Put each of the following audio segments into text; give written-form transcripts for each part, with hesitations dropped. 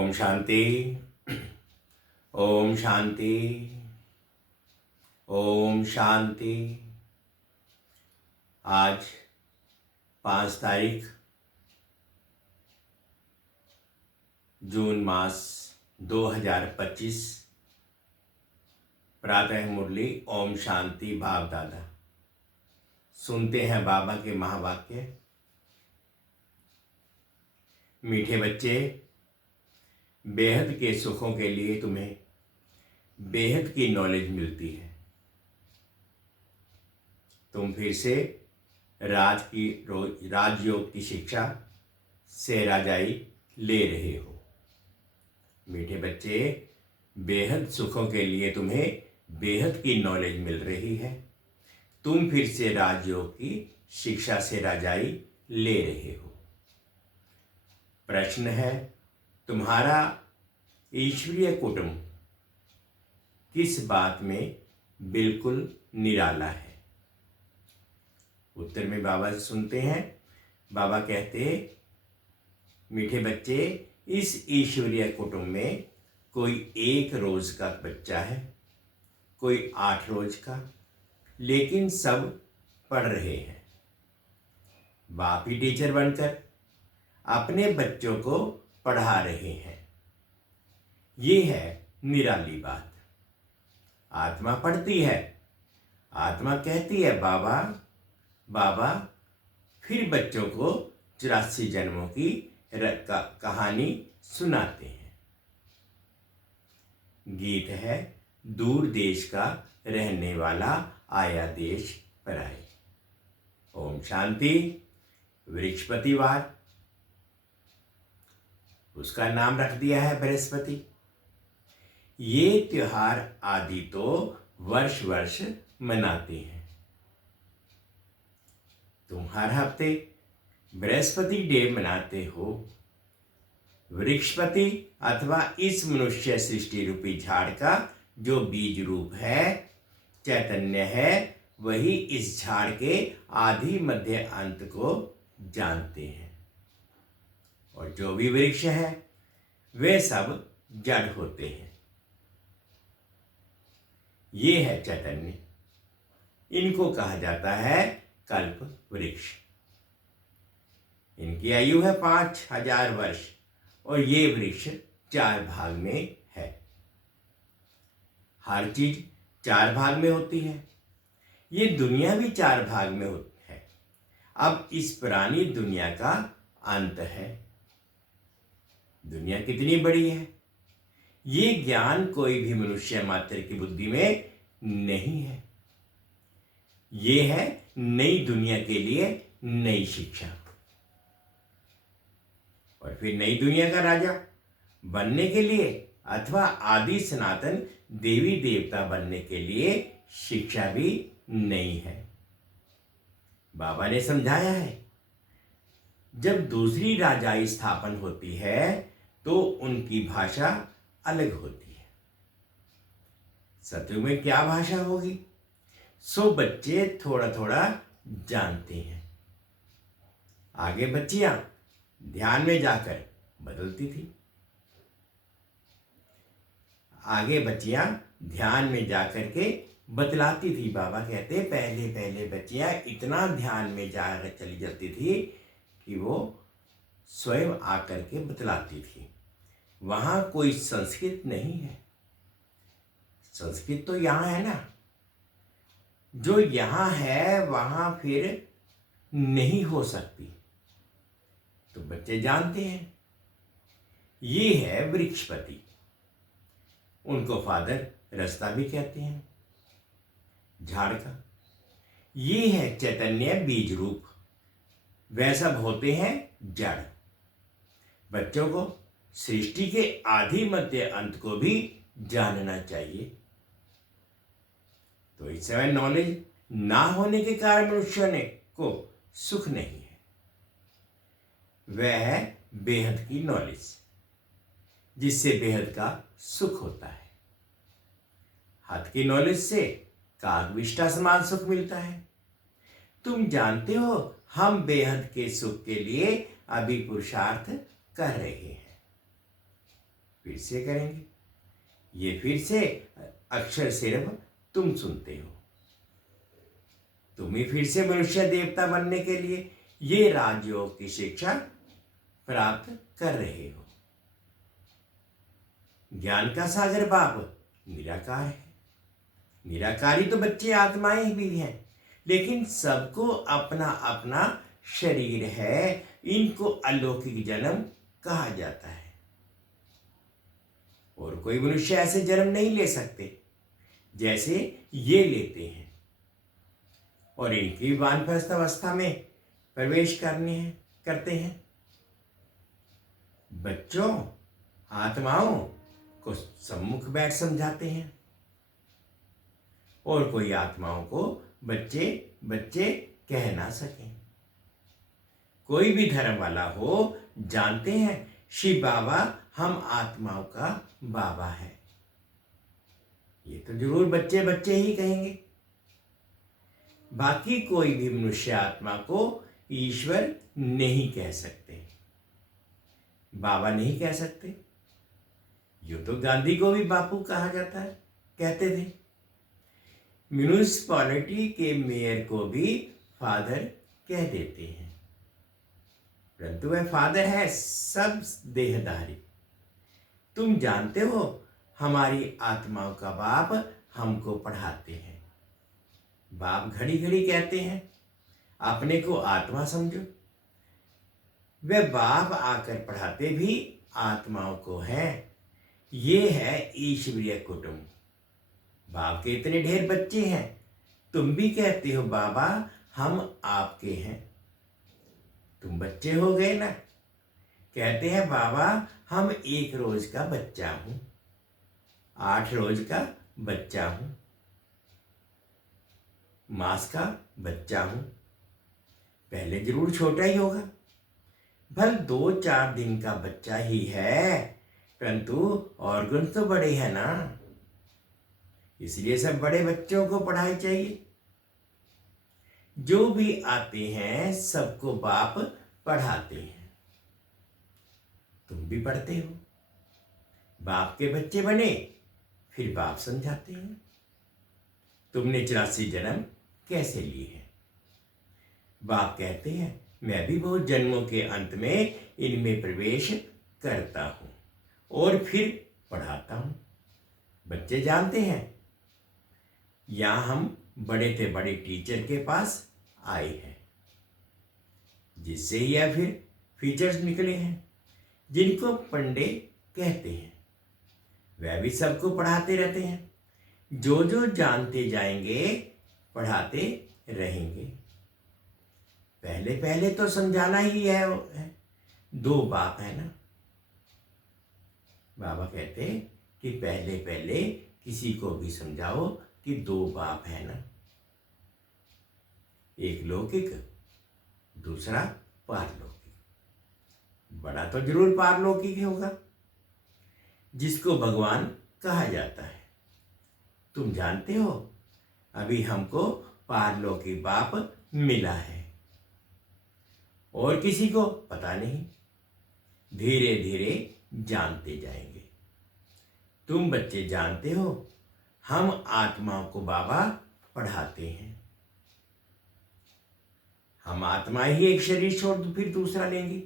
ओम शांति। ओम शांति। ओम शांति। आज 5 तारीख जून मास 2025। प्रातः मुरली ओम शांति भाव दादा। सुनते हैं बाबा के महावाक्य। मीठे बच्चे, बेहद के सुखों के लिए तुम्हें बेहद की नॉलेज मिलती है। तुम फिर से राजयोग की शिक्षा से राजाई ले रहे हो। मीठे बच्चे, बेहद सुखों के लिए तुम्हें बेहद की नॉलेज मिल रही है। तुम फिर से राजयोग की शिक्षा से राजाई ले रहे हो। प्रश्न है, तुम्हारा ईश्वरीय कुटुंब किस बात में बिल्कुल निराला है? उत्तर में बाबा से सुनते हैं। बाबा कहते, मीठे बच्चे, इस ईश्वरीय कुटुंब में कोई 1 रोज का बच्चा है, कोई 8 रोज का, लेकिन सब पढ़ रहे हैं। बाप ही टीचर बनकर अपने बच्चों को पढ़ा रहे हैं। ये है निराली बात। आत्मा पढ़ती है, आत्मा कहती है बाबा बाबा, फिर बच्चों को 84 जन्मों की कहानी सुनाते हैं। गीत है, दूर देश का रहने वाला आया देश पर आए। ओम शांति। वृक्षपतिवार, उसका नाम रख दिया है बृहस्पति। ये त्योहार आदि तो वर्ष वर्ष मनाते हैं। तुम हर हफ्ते बृहस्पति डे मनाते हो। वृक्षपति अथवा इस मनुष्य सृष्टि रूपी झाड़ का जो बीज रूप है, चैतन्य है, वही इस झाड़ के आदि मध्य अंत को जानते हैं। और जो भी वृक्ष है वे सब जड़ होते हैं। ये है चैतन्य। इनको कहा जाता है कल्प वृक्ष। इनकी आयु है 5000 वर्ष और ये वृक्ष 4 भाग में है। हर चीज 4 भाग में होती है। ये दुनिया भी 4 भाग में होती है। अब इस पुरानी दुनिया का अंत है। दुनिया कितनी बड़ी है, ये ज्ञान कोई भी मनुष्य मात्र की बुद्धि में नहीं है। ये है नई दुनिया के लिए नई शिक्षा। और फिर नई दुनिया का राजा बनने के लिए अथवा आदि सनातन देवी देवता बनने के लिए शिक्षा भी नई है। बाबा ने समझाया है, जब दूसरी राजाई स्थापन होती है तो उनकी भाषा अलग होती है। सतयुग में क्या भाषा होगी, सो बच्चे थोड़ा थोड़ा जानते हैं। आगे बच्चियां ध्यान में जाकर बदलती थी। आगे बच्चियां ध्यान में जाकर के बतलाती थी। बाबा कहते, पहले पहले बच्चियां इतना ध्यान में जाकर चली जाती थी कि वो स्वयं आकर के बतलाती थी। वहां कोई संस्कृत नहीं है। संस्कृत तो यहां है ना। जो यहां है वहां फिर नहीं हो सकती। तो बच्चे जानते हैं। ये है वृक्षपति। उनको फादर रास्ता भी कहते हैं, झाड़ का। ये है चैतन्य बीज रूप। वह सब होते हैं जड़। बच्चों को सृष्टि के आदि मध्य अंत को भी जानना चाहिए। तो इस समय नॉलेज ना होने के कारण मनुष्य को सुख नहीं है। वह है बेहद की नॉलेज, जिससे बेहद का सुख होता है। हाथ की नॉलेज से कागविष्टा समान सुख मिलता है। तुम जानते हो, हम बेहद के सुख के लिए अभी पुरुषार्थ कर रहे हैं। फिर से करेंगे। ये फिर से अक्षर सिर्फ तुम सुनते हो। तुम ही फिर से मनुष्य देवता बनने के लिए ये राजयोग की शिक्षा प्राप्त कर रहे हो। ज्ञान का सागर बाप निराकार है। निराकारी तो बच्चे आत्माएं भी हैं, लेकिन सबको अपना अपना शरीर है। इनको अलौकिक जन्म कहा जाता है। और कोई मनुष्य ऐसे जन्म नहीं ले सकते जैसे ये लेते हैं, और इनकी वानप्रस्थ अवस्था में प्रवेश करते हैं। बच्चों, आत्माओं को सम्मुख बैठ समझाते हैं, और कोई आत्माओं को बच्चे बच्चे कह ना सके। कोई भी धर्म वाला हो, जानते हैं शिव बाबा हम आत्माओं का बाबा है। ये तो जरूर बच्चे बच्चे ही कहेंगे। बाकी कोई भी मनुष्य आत्मा को ईश्वर नहीं कह सकते, बाबा नहीं कह सकते। यूं तो गांधी को भी बापू कहा जाता है, कहते थे। म्यूनिसिपैलिटी के मेयर को भी फादर कह देते हैं, परंतु वह फादर है सब देहधारी। तुम जानते हो हमारी आत्माओं का बाप हमको पढ़ाते हैं। बाप घड़ी घड़ी कहते हैं अपने को आत्मा समझो। वे बाप आकर पढ़ाते भी आत्माओं को हैं। ये है ईश्वरीय कुटुंब। बाप के इतने ढेर बच्चे हैं, तुम भी कहते हो बाबा हम आपके हैं। तुम बच्चे हो गए ना। कहते हैं बाबा हम 1 रोज का बच्चा हूं, 8 रोज का बच्चा हूं, मास का बच्चा हूं। पहले जरूर छोटा ही होगा, भल 2-4 दिन का बच्चा ही है, परंतु ऑर्गन तो बड़े हैं ना। इसलिए सब बड़े बच्चों को पढ़ाई चाहिए। जो भी आते हैं सबको बाप पढ़ाते हैं। तुम भी पढ़ते हो, बाप के बच्चे बने, फिर बाप समझाते हैं। तुमने 84 जन्म कैसे लिए हैं? बाप कहते हैं मैं भी बहुत जन्मों के अंत में इनमें प्रवेश करता हूं और फिर पढ़ाता हूं। बच्चे जानते हैं यहां हम बड़े से बड़े टीचर के पास आए हैं, जिससे यह फिर फीचर्स निकले हैं जिनको पंडे कहते हैं। वह भी सबको पढ़ाते रहते हैं। जो जो जानते जाएंगे पढ़ाते रहेंगे। पहले पहले तो समझाना ही है। 2 बाप है ना। बाबा कहते कि पहले पहले किसी को भी समझाओ कि 2 बाप है ना, एक लौकिक, दूसरा पारलौकिक। बड़ा तो जरूर पारलौकिक ही होगा, जिसको भगवान कहा जाता है। तुम जानते हो अभी हमको पारलौकिक बाप मिला है और किसी को पता नहीं। धीरे धीरे जानते जाएंगे। तुम बच्चे जानते हो हम आत्माओं को बाबा पढ़ाते हैं। हम आत्मा ही एक शरीर छोड़ फिर दूसरा लेंगे।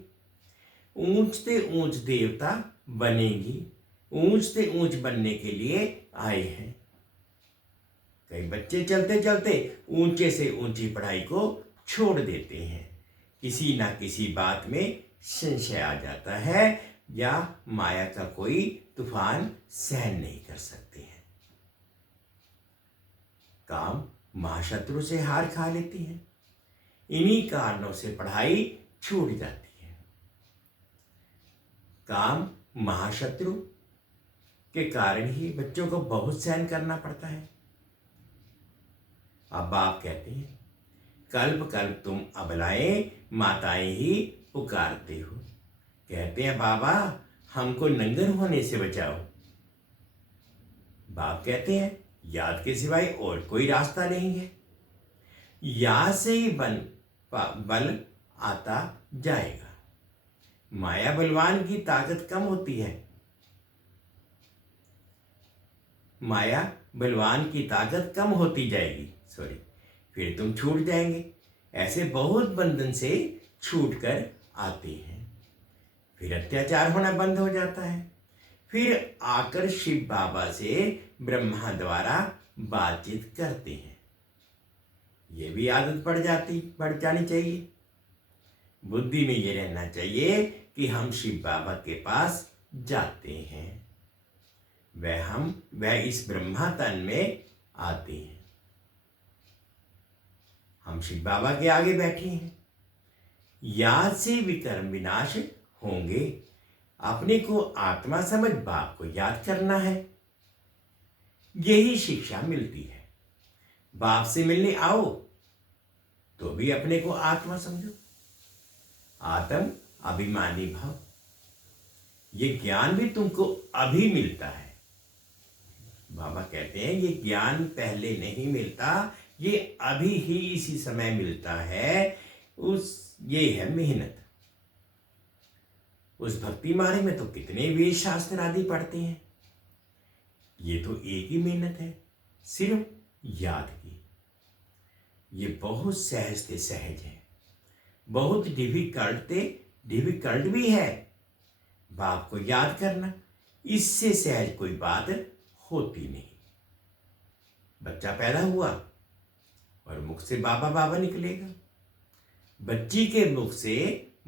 ऊंच से ऊंच देवता बनेगी। ऊंच से ऊंच बनने के लिए आए हैं। कई बच्चे चलते चलते ऊंचे से ऊंची पढ़ाई को छोड़ देते हैं। किसी ना किसी बात में संशय आ जाता है या माया का कोई तूफान सहन नहीं कर सकते हैं। काम महाशत्रु से हार खा लेती है। इन्हीं कारणों से पढ़ाई छूट जाती है। काम महाशत्रु के कारण ही बच्चों को बहुत सहन करना पड़ता है। अब बाप कहते हैं कल्प कल्प तुम अबलाएं माताएं ही पुकारते हो। कहते हैं बाबा हमको नंगर होने से बचाओ। बाप कहते हैं याद के सिवाय और कोई रास्ता नहीं है। याद से ही बल आता जाएगा। माया बलवान की ताकत कम होती है, माया बलवान की ताकत कम होती जाएगी, फिर तुम छूट जाएंगे। ऐसे बहुत बंधन से छूट कर आते हैं। फिर अत्याचार होना बंद हो जाता है। फिर आकर शिव बाबा से ब्रह्मा द्वारा बातचीत करते हैं। ये भी आदत पड़ जानी चाहिए। बुद्धि में ये रहना चाहिए कि हम शिव बाबा के पास जाते हैं, वह इस ब्रह्मा तन में आते हैं। हम शिव बाबा के आगे बैठे हैं। याद से विकर्म विनाश होंगे। अपने को आत्मा समझ बाप को याद करना है। यही शिक्षा मिलती है। बाप से मिलने आओ तो भी अपने को आत्मा समझो। आत्म अभिमानी भाव, ये ज्ञान भी तुमको अभी मिलता है। बाबा कहते हैं ये ज्ञान पहले नहीं मिलता, ये अभी ही इसी समय मिलता है। ये है मेहनत। उस भक्ति मार्ग में तो कितने वेद शास्त्र आदि पढ़ते हैं। ये तो एक ही मेहनत है, सिर्फ याद की। ये बहुत सहज से सहज है, बहुत डिफिकल्ट भी है। बाप को याद करना, इससे सहज कोई बात होती नहीं। बच्चा पैदा हुआ और मुख से बाबा बाबा निकलेगा, बच्ची के मुख से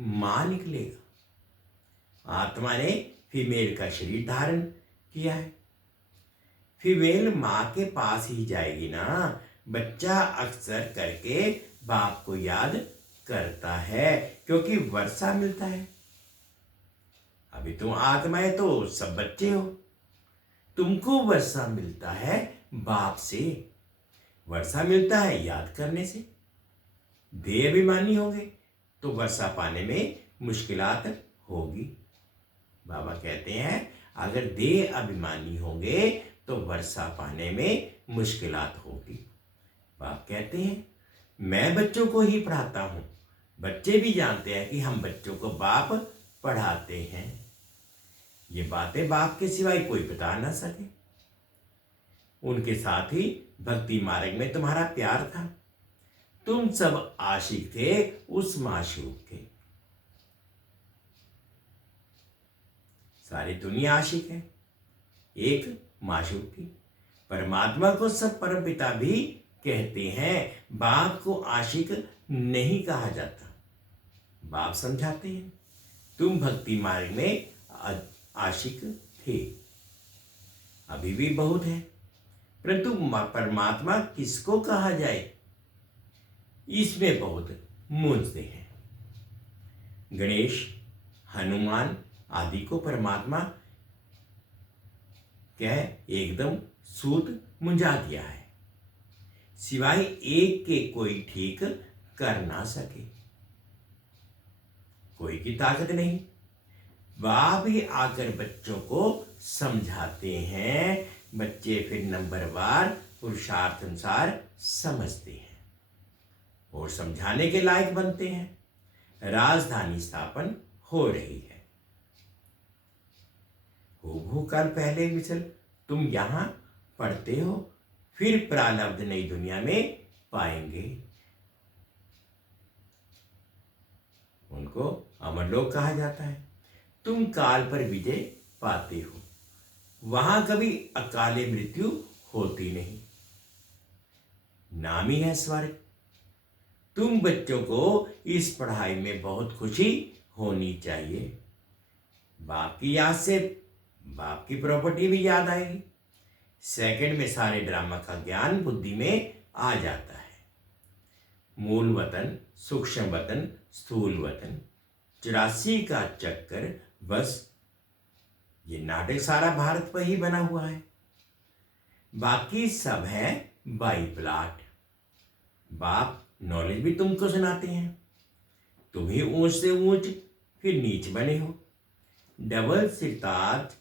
मां निकलेगा। आत्मा ने फीमेल का शरीर धारण किया है। फीमेल मां के पास ही जाएगी ना। बच्चा अक्सर करके बाप को याद करता है, क्योंकि वर्षा मिलता है। अभी तुम आत्माएं तो सब बच्चे हो, तुमको वर्षा मिलता है बाप से। वर्षा मिलता है याद करने से। देह अभिमानी होंगे तो वर्षा पाने में मुश्किलात होगी। बाबा कहते हैं अगर देह अभिमानी होंगे तो वर्षा पाने में मुश्किलात होगी। बाप कहते हैं मैं बच्चों को ही पढ़ाता हूं। बच्चे भी जानते हैं कि हम बच्चों को बाप पढ़ाते हैं। ये बातें बाप के सिवाय कोई बता ना सके। उनके साथ ही भक्ति मार्ग में तुम्हारा प्यार था। तुम सब आशिक थे उस माशूक के। सारी दुनिया आशिक है एक माशूक की। परमात्मा को सब परमपिता भी कहते हैं। बाप को आशिक नहीं कहा जाता। बाप समझाते हैं तुम भक्ति मार्ग में आशिक थे, अभी भी बहुत है, परंतु परमात्मा किसको कहा जाए इसमें बहुत मूंझते हैं। गणेश, हनुमान आदि को परमात्मा कह एकदम सूत मुंझा दिया है, सिवाय एक के कोई ठीक कर ना सके। कोई की ताकत नहीं। बाप ही आकर बच्चों को समझाते हैं। बच्चे फिर नंबरवार पुरुषार्थ अनुसार समझते हैं और समझाने के लायक बनते हैं। राजधानी स्थापन हो रही है। हो काल पहले विचल तुम यहां पढ़ते हो, फिर प्रारब्ध नई दुनिया में पाएंगे। उनको अमरलोक कहा जाता है। तुम काल पर विजय पाते हो, वहां कभी अकाले मृत्यु होती नहीं। नाम ही है स्वर्ग। तुम बच्चों को इस पढ़ाई में बहुत खुशी होनी चाहिए। बाप की याद से बाप की प्रॉपर्टी भी याद आएगी। सेकंड में सारे ड्रामा का ज्ञान बुद्धि में आ जाता है। मूल वतन, सूक्ष्म वतन, स्थूल वतन, 84 का चक्कर, बस ये नाटक सारा भारत पर ही बना हुआ है। बाकी सब है बाई प्लाट। बाप नॉलेज भी तुमको सुनाते हैं। तुम ही ऊंच से ऊंच फिर नीच बने हो। डबल सिरताज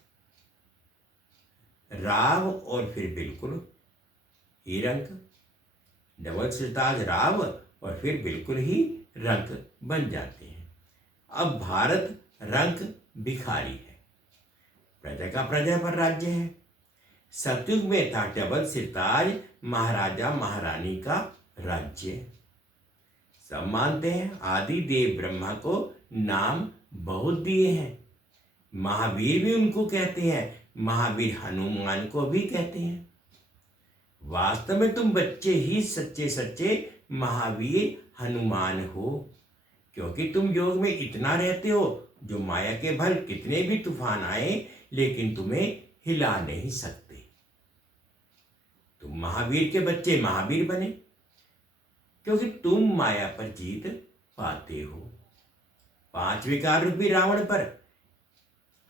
राव और फिर बिल्कुल ही रंक। डबल सिरताज राव और फिर बिल्कुल ही रंक बन जाते हैं। अब भारत रंक भिखारी है। प्रजा का प्रजा पर राज्य है। सतयुग में था डबल सिरताज, महाराजा महारानी का राज्य। सब मानते हैं आदि देव ब्रह्मा को नाम बहुत दिए हैं। महावीर भी उनको कहते हैं, महावीर हनुमान को भी कहते हैं। वास्तव में तुम बच्चे ही सच्चे सच्चे महावीर हनुमान हो, क्योंकि तुम योग में इतना रहते हो जो माया के भल कितने भी तूफान आए लेकिन तुम्हें हिला नहीं सकते। तुम महावीर के बच्चे महावीर बने क्योंकि तुम माया पर जीत पाते हो। 5 विकार रूपी रावण पर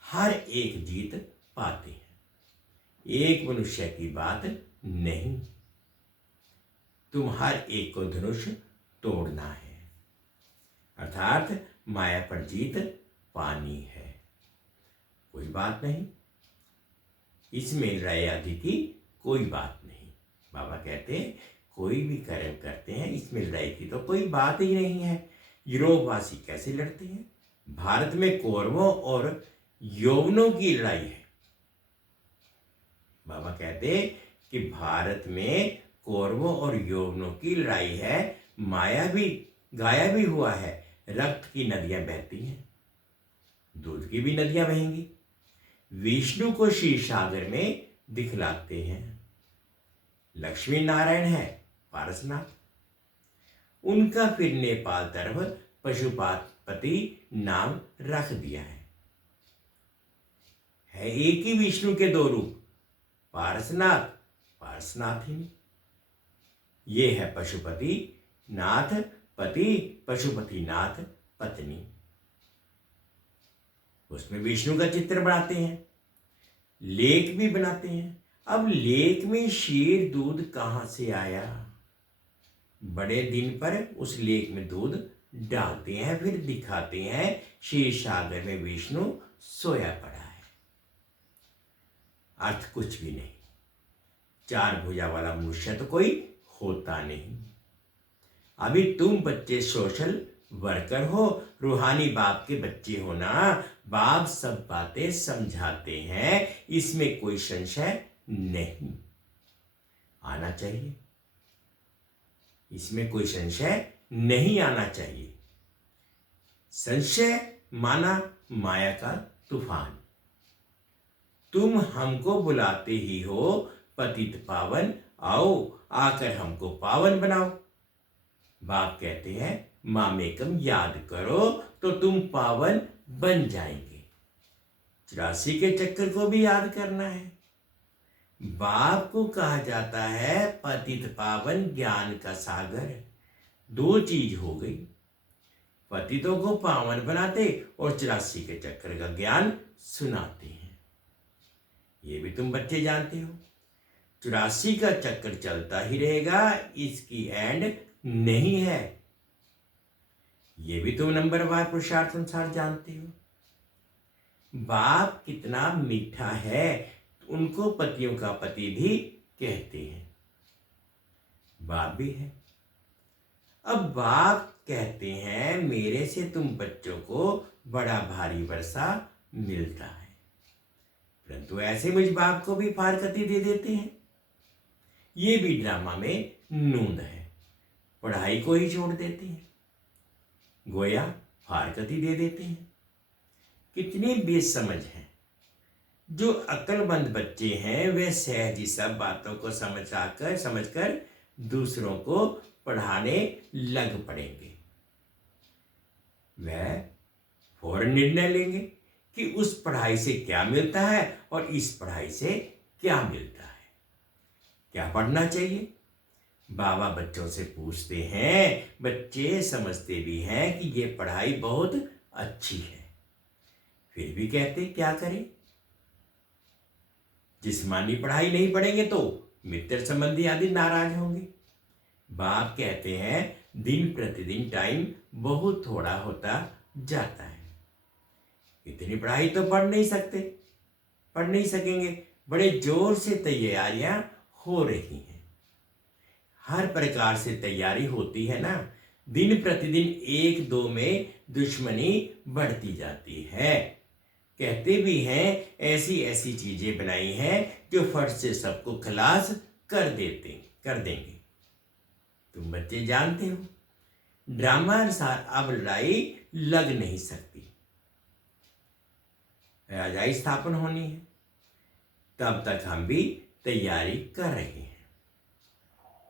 हर एक जीत पाते हैं। एक मनुष्य की बात नहीं, तुम हर एक को धनुष तोड़ना है, अर्थात माया पर जीत पानी है। कोई बात नहीं, इसमें लड़ाई आदि की कोई बात नहीं। बाबा कहते हैं कोई भी कर्म करते हैं इसमें लड़ाई की तो कोई बात ही नहीं है। यूरोपवासी कैसे लड़ते हैं? भारत में कौरवों और यौवनों की लड़ाई है। बाबा कहते हैं कि भारत में कौरवों और यौवनों की लड़ाई है। माया भी गाया भी हुआ है, रक्त की नदियां बहती हैं, दूध की भी नदियां बहेंगी। विष्णु को क्षीर सागर में दिखलाते हैं। लक्ष्मी नारायण है पारसनाथ, उनका फिर नेपाल तरफ पशुपति नाम रख दिया है। एक ही विष्णु के 2 रूप, पारसनाथ पारसनाथ ही। ये है पशुपति नाथ पति, पशुपति नाथ पत्नी। उसमें विष्णु का चित्र बनाते हैं, लेक भी बनाते हैं। अब लेक में क्षीर दूध कहां से आया? बड़े दिन पर उस लेक में दूध डालते हैं, फिर दिखाते हैं क्षीर सागर में विष्णु सोया पड़ा है। अर्थ कुछ भी नहीं। 4 भुजा वाला मनुष्य तो कोई होता नहीं। अभी तुम बच्चे सोशल वर्कर हो, रूहानी बाप के बच्चे हो ना। बाप सब बातें समझाते हैं, इसमें कोई संशय नहीं आना चाहिए। इसमें कोई संशय नहीं आना चाहिए। संशय माना माया का तूफान। तुम हमको बुलाते ही हो पतित पावन, आओ आकर हमको पावन बनाओ। बाप कहते हैं मामेकम याद करो तो तुम पावन बन जाएंगे। 84 के चक्कर को भी याद करना है। बाप को कहा जाता है पतित पावन ज्ञान का सागर। 2 चीज हो गई, पतितों को पावन बनाते और 84 के चक्कर का ज्ञान सुनाते हैं। ये भी तुम बच्चे जानते हो। 84 का चक्कर चलता ही रहेगा, इसकी एंड नहीं है। ये भी तुम नंबरवार पुरुषार्थ अनुसार जानते हो। बाप कितना मीठा है, उनको पतियों का पति भी कहते हैं। बाप भी है। अब बाप कहते हैं मेरे से तुम बच्चों को बड़ा भारी वर्षा मिलता है, परंतु ऐसे मुझ बाप को भी फारकती दे देते हैं। ये भी ड्रामा में नूंद है, पढ़ाई को ही छोड़ देते हैं, गोया फारकती दे देते हैं। कितने बेसमझ हैं। जो अक्लमंद बच्चे हैं वे सहज ही सब बातों को समझकर दूसरों को पढ़ाने लग पड़ेंगे। वह फौरन निर्णय लेंगे कि उस पढ़ाई से क्या मिलता है और इस पढ़ाई से क्या मिलता है, क्या पढ़ना चाहिए। बाबा बच्चों से पूछते हैं, बच्चे समझते भी हैं कि ये पढ़ाई बहुत अच्छी है, फिर भी कहते क्या करें। जिस्मानी पढ़ाई नहीं पढ़ेंगे तो मित्र संबंधी आदि नाराज होंगे। बाप कहते हैं दिन प्रतिदिन टाइम बहुत थोड़ा होता जाता है, इतनी पढ़ाई तो पढ़ नहीं सकेंगे। बड़े जोर से तैयारियां हो रही हैं, हर प्रकार से तैयारी होती है ना। दिन प्रतिदिन 1-2 में दुश्मनी बढ़ती जाती है। कहते भी हैं ऐसी ऐसी चीजें बनाई हैं जो फट से सबको खलास कर देंगे। तुम बच्चे जानते हो ड्रामा अनुसार अब लड़ाई लग नहीं सकती। राजाई स्थापन होनी है, तब तक हम भी तैयारी कर रहे हैं।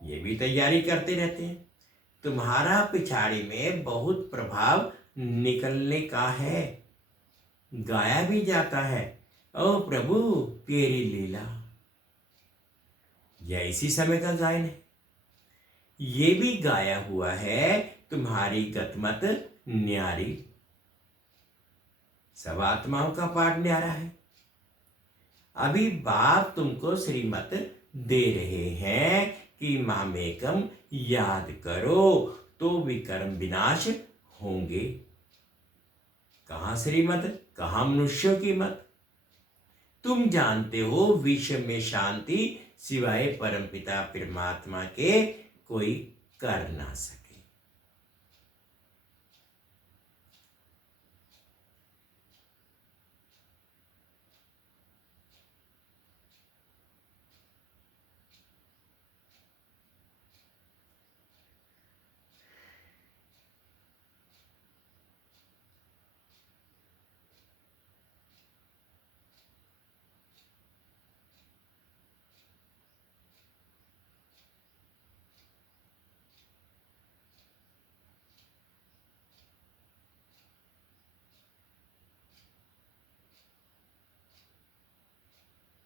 ये भी तैयारी करते रहते हैं। तुम्हारा पिछाड़ी में बहुत प्रभाव निकलने का है। गाया भी जाता है, ओ प्रभु तेरी लीला। यह इसी समय का गायन है। ये भी गाया हुआ है, तुम्हारी गतमत न्यारी। सब आत्माओं का पाठ न्यारा है। अभी बाप तुमको श्रीमत दे रहे हैं कि मामेकम याद करो तो विकर्म विनाश होंगे। कहां श्रीमत, कहां मनुष्यों की मत। तुम जानते हो विश्व में शांति सिवाय परमपिता परमात्मा के कोई कर ना सके।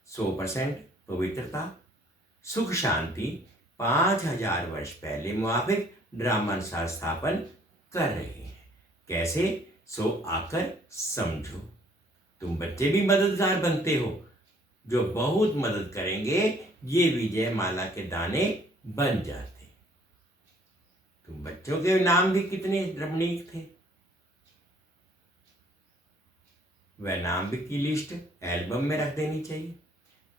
100% पवित्रता, सुख शांति 5000 वर्ष पहले मुआबिक ड्रामानुसार स्थापन कर रहे हैं। कैसे? सो आकर समझो। तुम बच्चे भी मददगार बनते हो, जो बहुत मदद करेंगे ये विजय माला के दाने बन जाते। तुम बच्चों के नाम भी कितने रमणीक थे। वह नाम की लिस्ट एल्बम में रख देनी चाहिए।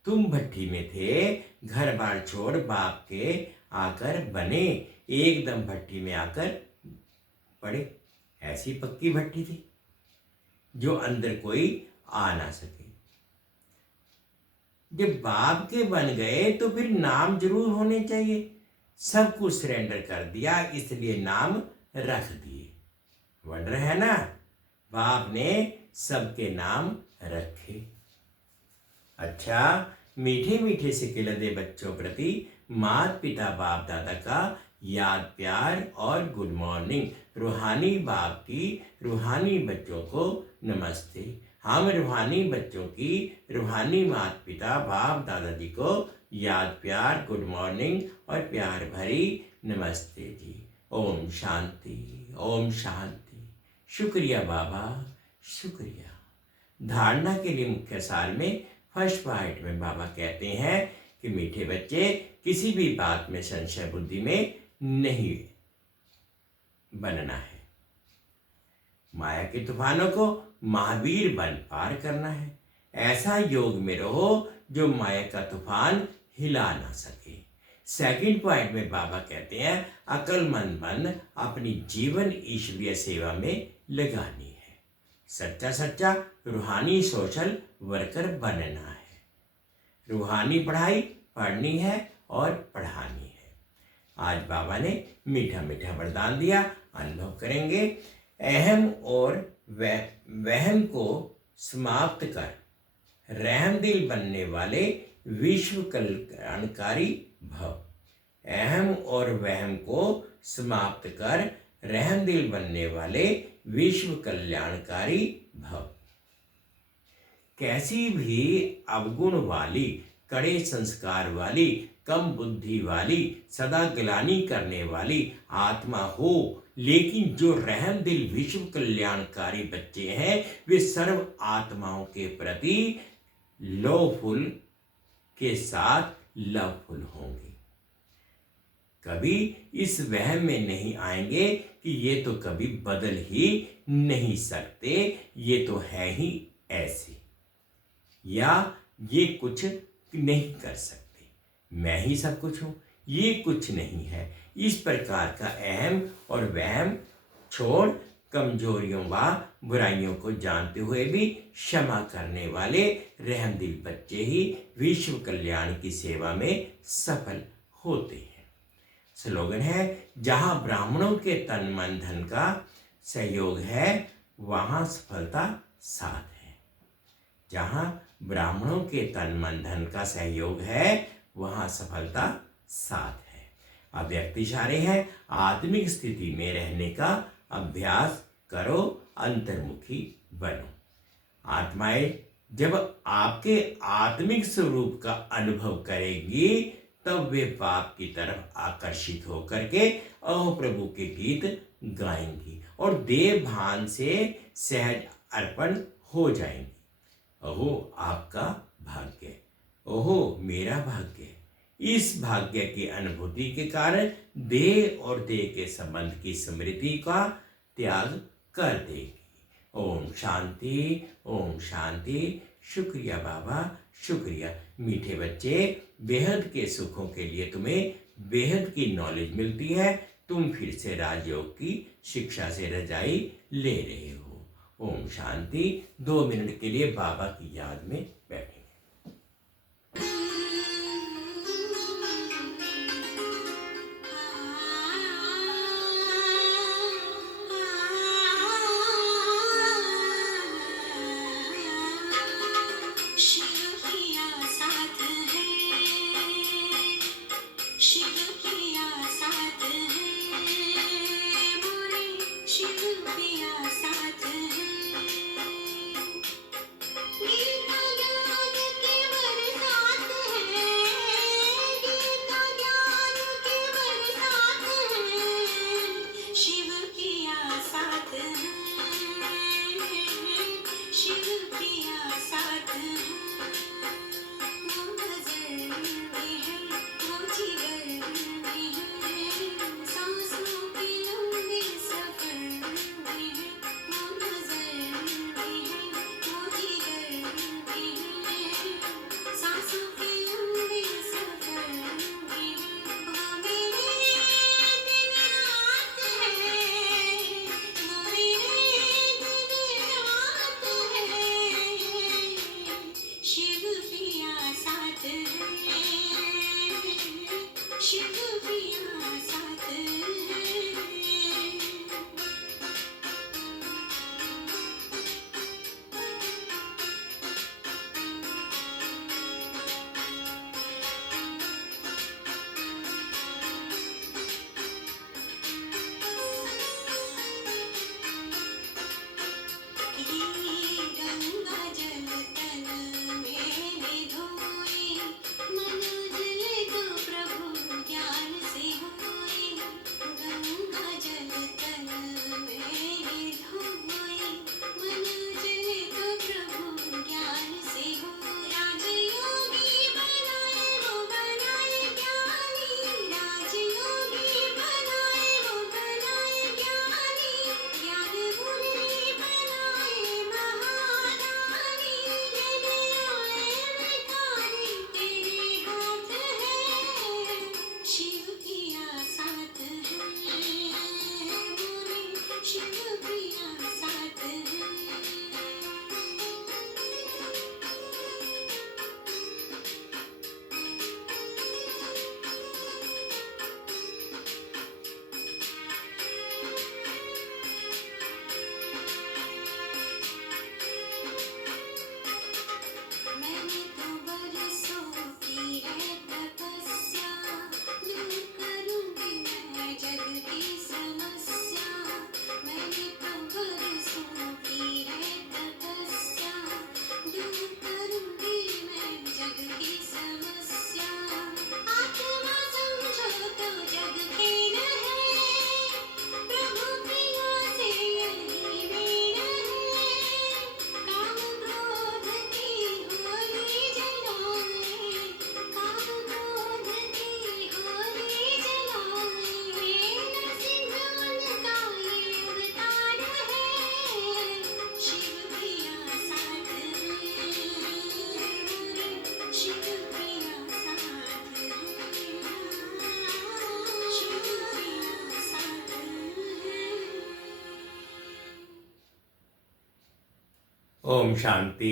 तुम भट्टी में थे, घर बार छोड़ बाप के आकर बने, एकदम भट्टी में आकर पड़े। ऐसी पक्की भट्टी थी जो अंदर कोई आ ना सके। जब बाप के बन गए तो फिर नाम जरूर होने चाहिए। सब कुछ सरेंडर कर दिया, इसलिए नाम रख दिए। वंडर है ना, बाप ने सबके नाम रखे। अच्छा, मीठे मीठे से खिलते बच्चों प्रति माता पिता बाप दादा का याद प्यार और गुड मॉर्निंग। रूहानी बाप की रूहानी बच्चों को नमस्ते। हम रूहानी बच्चों की रूहानी माता पिता बाप दादाजी को याद प्यार, गुड मॉर्निंग और प्यार भरी नमस्ते जी। ओम शांति, ओम शांति। शुक्रिया बाबा, शुक्रिया। धारणा के लिए मुख्य सार में फर्स्ट पार्ट में बाबा कहते हैं कि मीठे बच्चे किसी भी बात में संशय बुद्धि में नहीं बनना है। माया के तूफानों को महावीर बन पार करना है। ऐसा योग में रहो जो माया का तूफान हिला ना सके। सेकंड पॉइंट में बाबा कहते हैं अक्लमंद बन अपनी जीवन ईश्वरीय सेवा में लगानी है। सच्चा सच्चा रूहानी सोशल वर्कर बनना है। रूहानी पढ़ाई पढ़नी है और पढ़ानी है। आज बाबा ने मीठा मीठा वरदान दिया, अनुभव करेंगे। अहम और वहम को समाप्त कर रहमदिल बनने वाले विश्व कल्याणकारी भव। अहम और वहम को समाप्त कर रहमदिल बनने वाले विश्व कल्याणकारी भव। कैसी भी अवगुण वाली, कड़े संस्कार वाली, कम बुद्धि वाली, सदा गिलानी करने वाली आत्मा हो, लेकिन जो रहमदिल विश्व कल्याणकारी बच्चे हैं वे सर्व आत्माओं के प्रति लवफुल के साथ लवफुल होंगे। कभी इस वहम में नहीं आएंगे कि ये तो कभी बदल ही नहीं सकते, ये तो है ही ऐसे, या ये कुछ नहीं कर सकते, मैं ही सब कुछ हूं, ये कुछ नहीं है। इस प्रकार का अहम और वहम छोड़ कमजोरियों व बुराइयों को जानते हुए भी क्षमा करने वाले रहमदिल बच्चे ही विश्व कल्याण की सेवा में सफल होते हैं। स्लोगन है, जहां ब्राह्मणों के तन मन धन का सहयोग है वहां सफलता साथ है। जहां ब्राह्मणों के तन मन धन का सहयोग है वहां सफलता साथ है। अब व्यक्ति इशारे हैं, आत्मिक स्थिति में रहने का अभ्यास करो, अंतर्मुखी बनो। आत्माएं जब आपके आत्मिक स्वरूप का अनुभव करेंगी तब वे बाप की तरफ आकर्षित होकर के अहो प्रभु के गीत गाएंगी और देव भान से सहज अर्पण हो जाएंगी। अहो आपका भाग्य, ओहो मेरा भाग्य। इस भाग्य की अनुभूति के कारण देह और देह के संबंध की स्मृति का त्याग कर देगी। ओम शांति, ओम शांति। शुक्रिया बाबा, शुक्रिया। मीठे बच्चे, बेहद के सुखों के लिए तुम्हें बेहद की नॉलेज मिलती है। तुम फिर से राजयोग की शिक्षा से रजाई ले रहे हो। ओम शांति। 2 मिनट के लिए बाबा की याद में बैठेंगे। Thank you. ओम शांति।